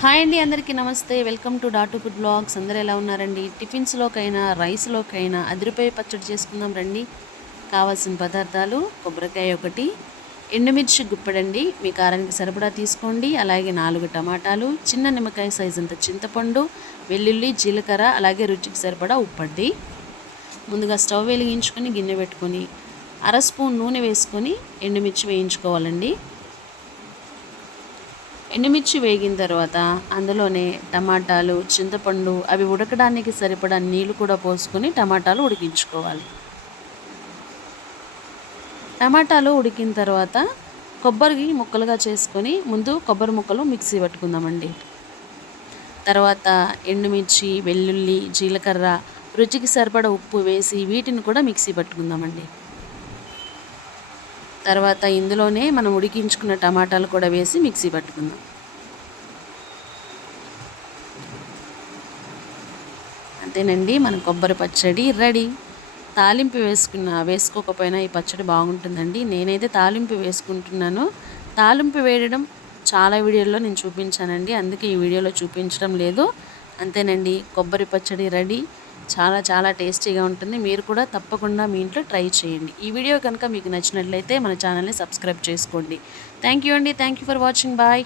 Hi అండి, అందరికీ నమస్తే. వెల్కమ్ టు డాటు ఫుడ్ బ్లాగ్స్. అందరూ ఎలా ఉన్నారండి? టిఫిన్స్లోకైనా రైస్లోకైనా అదిరిపోయే పచ్చడి చేసుకుందాం రండి. కావాల్సిన పదార్థాలు: కొబ్బరికాయ ఒకటి, ఎండుమిర్చి గుప్పెడండి, మీ కారానికి సరిపడా తీసుకోండి. అలాగే 4 టమాటాలు, చిన్న నిమ్మకాయ సైజు అంత చింతపండు, వెల్లుల్లి, జీలకర్ర, అలాగే రుచికి సరిపడా ఉప్పండి. ముందుగా స్టవ్ వెలిగించుకొని గిన్నె పెట్టుకొని అర స్పూన్ నూనె వేసుకొని ఎండుమిర్చి వేయించుకోవాలండి. ఎండుమిర్చి వేగిన తర్వాత అందులోనే టమాటాలు, చింతపండు అవి ఉడకడానికి సరిపడా నీళ్లు కూడా పోసుకొని టమాటాలు ఉడికించుకోవాలి. టమాటాలు ఉడికిన తర్వాత కొబ్బరి ముక్కలుగా చేసుకొని ముందు కొబ్బరి ముక్కలు మిక్సీ పట్టుకుందామండి. తర్వాత ఎండుమిర్చి, వెల్లుల్లి, జీలకర్ర, రుచికి సరిపడా ఉప్పు వేసి వీటిని కూడా మిక్సీ పట్టుకుందామండి. తర్వాత ఇందులోనే మనం ఉడికించుకున్న టమాటాలు కూడా వేసి మిక్సీ పట్టుకుందాం. అంతేనండి, మన కొబ్బరి పచ్చడి రెడీ. తాలింపు వేసుకోకపోయినా ఈ పచ్చడి బాగుంటుందండి. నేనైతే తాలింపు వేసుకుంటున్నాను. తాలింపు వేయడం చాలా వీడియోల్లో నేను చూపించానండి, అందుకే ఈ వీడియోలో చూపించడం లేదు. అంతేనండి, కొబ్బరి పచ్చడి రెడీ. చాలా చాలా టేస్టీగా ఉంటుంది. మీరు కూడా తప్పకుండా మీ ఇంట్లో ట్రై చేయండి. ఈ వీడియో కనుక మీకు నచ్చినట్లయితే మన ఛానల్ని సబ్స్క్రైబ్ చేసుకోండి. థ్యాంక్ యూ అండి. Thank you for watching. Bye.